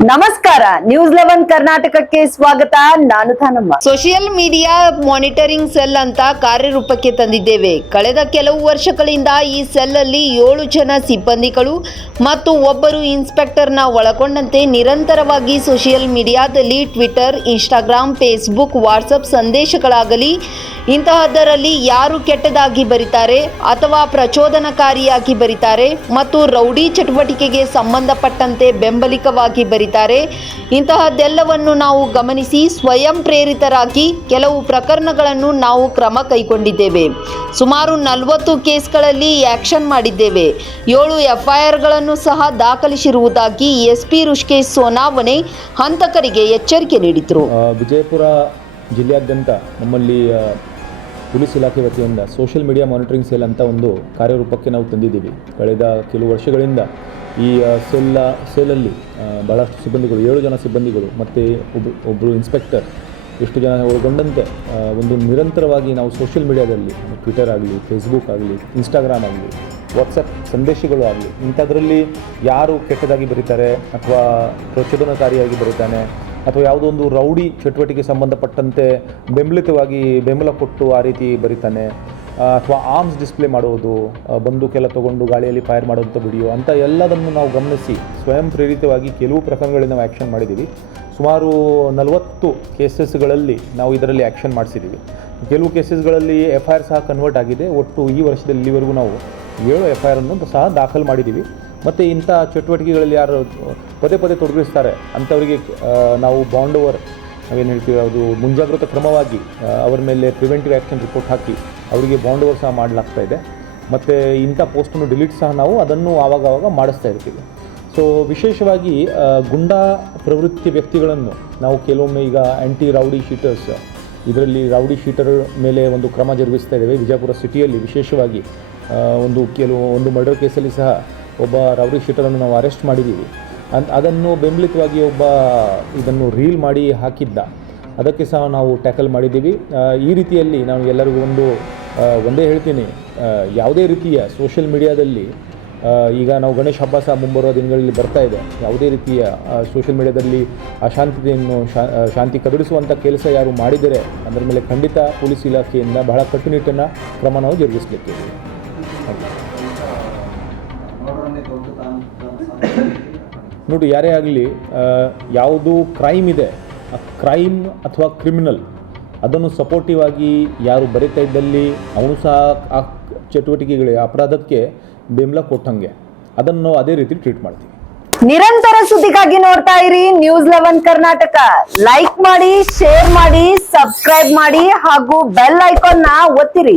ನಮಸ್ಕಾರ ನ್ಯೂಸ್ 11 ಕರ್ನಾಟಕಕ್ಕೆ ಸ್ವಾಗತ. ನಾನು ತಾನಮ್ಮ. ಸೋಷಿಯಲ್ ಮೀಡಿಯಾ ಮಾನಿಟರಿಂಗ್ ಸೆಲ್ ಅಂತ ಕಾರ್ಯರೂಪಕ್ಕೆ ತಂದಿದ್ದೇವೆ. ಕಳೆದ ಕೆಲವು ವರ್ಷಗಳಿಂದ ಈ ಸೆಲ್ ಅಲ್ಲಿ 7 ಜನ ಸಿಬ್ಬಂದಿಗಳು ಮತ್ತು ಒಬ್ಬರು ಇನ್ಸ್ಪೆಕ್ಟರ್ನ ಒಳಗೊಂಡಂತೆ ನಿರಂತರವಾಗಿ ಸೋಷಿಯಲ್ ಮೀಡಿಯಾದಲ್ಲಿ ಟ್ವಿಟರ್, ಇನ್ಸ್ಟಾಗ್ರಾಮ್, ಫೇಸ್ಬುಕ್, ವಾಟ್ಸಪ್ ಸಂದೇಶಗಳಾಗಲಿ ಇಂತಹದ್ದರಲ್ಲಿ ಯಾರು ಕೆಟ್ಟದಾಗಿ ಬರೀತಾರೆ ಅಥವಾ ಪ್ರಚೋದನಕಾರಿಯಾಗಿ ಬರೀತಾರೆ ಮತ್ತು ರೌಡಿ ಚಟುವಟಿಕೆಗೆ ಸಂಬಂಧಪಟ್ಟಂತೆ ಬೆಂಬಲಿಕವಾಗಿ ಬರೀತಾರೆ, ಇಂತಹದ್ದೆಲ್ಲವನ್ನು ನಾವು ಗಮನಿಸಿ ಸ್ವಯಂ ಪ್ರೇರಿತರಾಗಿ ಕೆಲವು ಪ್ರಕರಣಗಳನ್ನು ನಾವು ಕ್ರಮ ಕೈಗೊಂಡಿದ್ದೇವೆ. ಸುಮಾರು 40 ಕೇಸ್ಗಳಲ್ಲಿ ಆಕ್ಷನ್ ಮಾಡಿದ್ದೇವೆ. 7 ಎಫ್ಐಆರ್ಗಳನ್ನು ಸಹ ದಾಖಲಿಸಿರುವುದಾಗಿ ಎಸ್ಪಿ ಋಷಿಕೇಶ್ ಸೋನಾವನೆ ಹಂತಕರಿಗೆ ಎಚ್ಚರಿಕೆ ನೀಡಿದರು. ವಿಜಯಪುರ ಜಿಲ್ಲೆಯಾದ್ಯಂತ ನಮ್ಮಲ್ಲಿ ಪೊಲೀಸ್ ಇಲಾಖೆ ವತಿಯಿಂದ ಸೋಷಿಯಲ್ ಮೀಡಿಯಾ ಮಾನಿಟರಿಂಗ್ ಸೆಲ್ ಅಂತ ಒಂದು ಕಾರ್ಯರೂಪಕ್ಕೆ ನಾವು ತಂದಿದ್ದೀವಿ. ಕಳೆದ ಕೆಲವು ವರ್ಷಗಳಿಂದ ಈ ಸೆಲ್ಲಲ್ಲಿ ಭಾಳಷ್ಟು ಸಿಬ್ಬಂದಿಗಳು, 7 ಜನ ಸಿಬ್ಬಂದಿಗಳು ಮತ್ತು ಒಬ್ಬರು ಇನ್ಸ್ಪೆಕ್ಟರ್, ಎಷ್ಟು ಜನ ಒಳಗೊಂಡಂತೆ ಒಂದು ನಿರಂತರವಾಗಿ ನಾವು ಸೋಷಿಯಲ್ ಮೀಡಿಯಾದಲ್ಲಿ ಟ್ವಿಟರ್ ಆಗಲಿ, ಫೇಸ್ಬುಕ್ ಆಗಲಿ, ಇನ್ಸ್ಟಾಗ್ರಾಮ್ ಆಗಲಿ, ವಾಟ್ಸಪ್ ಸಂದೇಶಗಳು ಆಗಲಿ ಇಂಥದ್ರಲ್ಲಿ ಯಾರು ಕೆಟ್ಟದಾಗಿ ಬರೀತಾರೆ ಅಥವಾ ಪ್ರಚೋದನಕಾರಿಯಾಗಿ ಬರೀತಾನೆ ಅಥವಾ ಯಾವುದೋ ಒಂದು ರೌಡಿ ಚಟುವಟಿಕೆ ಸಂಬಂಧಪಟ್ಟಂತೆ ಬೆಂಬಲ ಕೊಟ್ಟು ಆ ರೀತಿ ಬರೀತಾನೆ ಅಥವಾ ಆರ್ಮ್ಸ್ ಡಿಸ್ಪ್ಲೇ ಮಾಡೋದು, ಬಂದೂಕೆಲ್ಲ ತೊಗೊಂಡು ಗಾಳಿಯಲ್ಲಿ ಫೈರ್ ಮಾಡೋಂಥ ವಿಡಿಯೋ ಅಂತ ಎಲ್ಲದನ್ನು ನಾವು ಗಮನಿಸಿ ಸ್ವಯಂ ಪ್ರೇರಿತವಾಗಿ ಕೆಲವು ಪ್ರಕರಣಗಳಲ್ಲಿ ನಾವು ಆ್ಯಕ್ಷನ್ ಮಾಡಿದ್ದೀವಿ. ಸುಮಾರು 40 ಕೇಸಸ್ಗಳಲ್ಲಿ ನಾವು ಇದರಲ್ಲಿ ಆ್ಯಕ್ಷನ್ ಮಾಡಿಸಿದ್ದೀವಿ. ಕೆಲವು ಕೇಸಸ್ಗಳಲ್ಲಿ FIR ಸಹ ಕನ್ವರ್ಟ್ ಆಗಿದೆ. ಒಟ್ಟು ಈ ವರ್ಷದಲ್ಲಿ ಇಲ್ಲಿವರೆಗೂ ನಾವು 7 FIR ಸಹ ದಾಖಲು ಮಾಡಿದ್ದೀವಿ. ಮತ್ತು ಇಂಥ ಚಟುವಟಿಕೆಗಳಲ್ಲಿ ಯಾರು ಪದೇ ತೊಡಗಿಸ್ತಾರೆ ಅಂಥವರಿಗೆ ನಾವು ಬಾಂಡ್ ಓವರ್ ನಾವೇನು ಹೇಳ್ತೀವಿ, ಅದು ಮುಂಜಾಗ್ರತಾ ಕ್ರಮವಾಗಿ ಅವರ ಮೇಲೆ ಪ್ರಿವೆಂಟಿವ್ ಆ್ಯಕ್ಷನ್ ರಿಪೋರ್ಟ್ ಹಾಕಿ ಅವರಿಗೆ ಬಾಂಡ್ ಓವರ್ ಸಹ ಮಾಡಲಾಗ್ತಾ ಇದೆ. ಮತ್ತು ಇಂಥ ಪೋಸ್ಟನ್ನು ಡಿಲೀಟ್ ಸಹ ನಾವು ಅದನ್ನು ಆವಾಗ ಮಾಡಿಸ್ತಾ ಇರ್ತೀವಿ. ಸೊ ವಿಶೇಷವಾಗಿ ಗುಂಡಾ ಪ್ರವೃತ್ತಿ ವ್ಯಕ್ತಿಗಳನ್ನು ನಾವು ಕೆಲವೊಮ್ಮೆ ಈಗ ಆ್ಯಂಟಿ ರೌಡಿ ಶೀಟರ್ಸ್, ಇದರಲ್ಲಿ ರೌಡಿ ಶೀಟರ್ ಮೇಲೆ ಒಂದು ಕ್ರಮ ಜರುಗಿಸ್ತಾ ಇದ್ದೇವೆ. ವಿಜಯಪುರ ಸಿಟಿಯಲ್ಲಿ ವಿಶೇಷವಾಗಿ ಒಂದು ಮರ್ಡರ್ ಕೇಸಲ್ಲಿ ಸಹ ಒಬ್ಬ ರೌಡಿ ಶೀಟರನ್ನು ನಾವು ಅರೆಸ್ಟ್ ಮಾಡಿದ್ದೀವಿ. ಅದನ್ನು ಬೆಂಬಲಿತವಾಗಿ ಇದನ್ನು ರೀಲ್ ಮಾಡಿ ಹಾಕಿದ್ದ, ಅದಕ್ಕೆ ಸಹ ನಾವು ಟ್ಯಾಕಲ್ ಮಾಡಿದ್ದೀವಿ. ಈ ರೀತಿಯಲ್ಲಿ ನಾನು ಎಲ್ಲರಿಗೂ ಒಂದೇ ಹೇಳ್ತೀನಿ, ಯಾವುದೇ ರೀತಿಯ ಸೋಷಿಯಲ್ ಮೀಡಿಯಾದಲ್ಲಿ ಈಗ ನಾವು ಗಣೇಶ ಹಬ್ಬ ಸಹ ಮುಂಬರುವ ದಿನಗಳಲ್ಲಿ ಬರ್ತಾ ಇದೆ. ಯಾವುದೇ ರೀತಿಯ ಸೋಷಿಯಲ್ ಮೀಡಿಯಾದಲ್ಲಿ ಶಾಂತಿ ಕದಡಿಸುವಂಥ ಕೆಲಸ ಯಾರು ಮಾಡಿದರೆ ಅದರ ಮೇಲೆ ಖಂಡಿತ ಪೊಲೀಸ್ ಇಲಾಖೆಯಿಂದ ಬಹಳ ಕಟ್ಟುನಿಟ್ಟಿನ ಕ್ರಮ ನಾವು ಜರುಗಿಸಲಿಕ್ಕೆ. ನೋಡಿ, ಯಾರೇ ಆಗಲಿ ಯಾವುದು ಕ್ರೈಮ್ ಇದೆ, ಆ ಕ್ರೈಮ್ ಅಥವಾ ಕ್ರಿಮಿನಲ್ ಅದನ್ನು ಸಪೋರ್ಟಿವ್ ಆಗಿ ಯಾರು ಬರೀತಾ ಇದ್ದಲ್ಲಿ ಅವನು ಸಹ ಆ ಚಟುವಟಿಕೆಗಳಿಗೆ, ಅಪರಾಧಕ್ಕೆ ಬೆಂಬಲ ಕೊಟ್ಟಂಗೆ ಅದನ್ನು ಅದೇ ರೀತಿ ಟ್ರೀಟ್ ಮಾಡ್ತೀವಿ. ನಿರಂತರ ಸುದ್ದಿಗಾಗಿ ನೋಡ್ತಾ ಇರಿ ನ್ಯೂಸ್ 11 ಕರ್ನಾಟಕ. ಲೈಕ್ ಮಾಡಿ, ಶೇರ್ ಮಾಡಿ, ಸಬ್ಸ್ಕ್ರೈಬ್ ಮಾಡಿ ಹಾಗೂ ಬೆಲ್ ಐಕಾನ್ ನ ಒತ್ತಿರಿ.